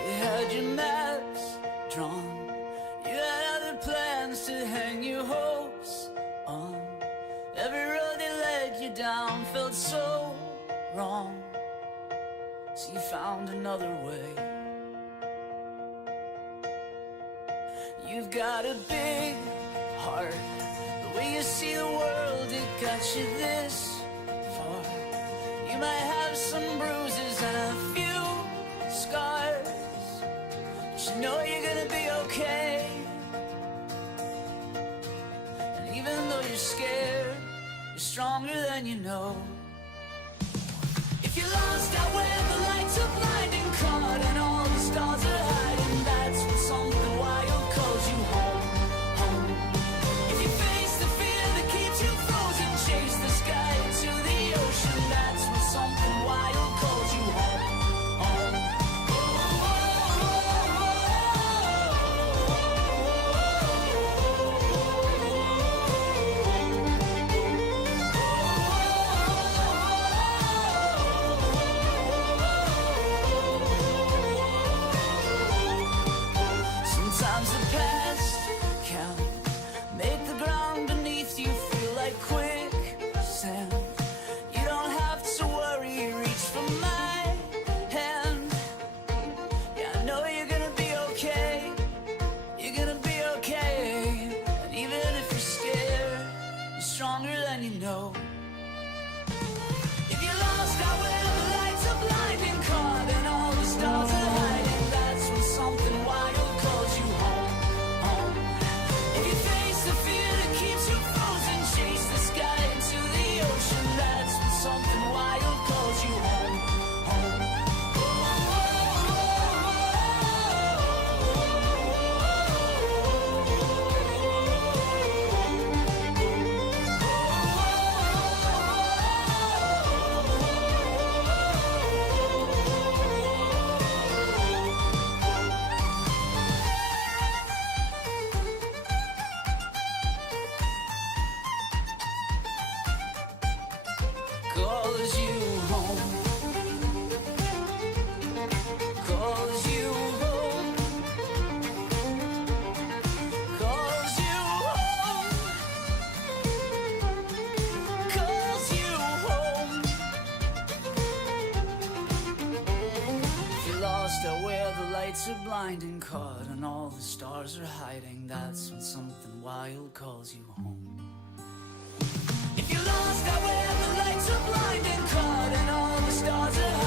You had your maps drawn, you had other plans to hang your hopes on. Every road that led you down felt so wrong, so you found another way. You've got a big heart, the way you see the world, it got you this far. You might have some bruises and a few scars, but you know you're gonna be okay. And even though you're scared, you're stronger than you know. If you're lost out where the lights are blinding, caught and all the stars are hiding, that's when something wild calls you home, home. If you face the fear that keeps you frozen, chase the sky to the ocean, that's when something wild calls you home, home. Sometimes the past can make the ground beneath you feel like quicksand. You don't have to worry, reach for my hand. Yeah, I know you're gonna be okay. You're gonna be okay. And even if you're scared, you're stronger than you know. If you're lost out where the lights are blinding, caught and all the stars are hiding, that's when something wild calls you home, home. If you face the fear that keeps you frozen, chase the sky into the ocean, that's when something wild calls you home, home. Calls you home, calls you home, calls you home, calls you home. If you're lost out where the lights are blinding, caught and all the stars are hiding, that's when something wild calls you home. If you're lost out where the lights are blinding, caught and all the stars are